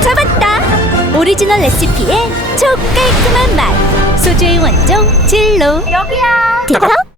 잡았다. 오리지널 레시피의 촉 깔끔한 맛. 소주의 원종 진로. 여기야. 됐어?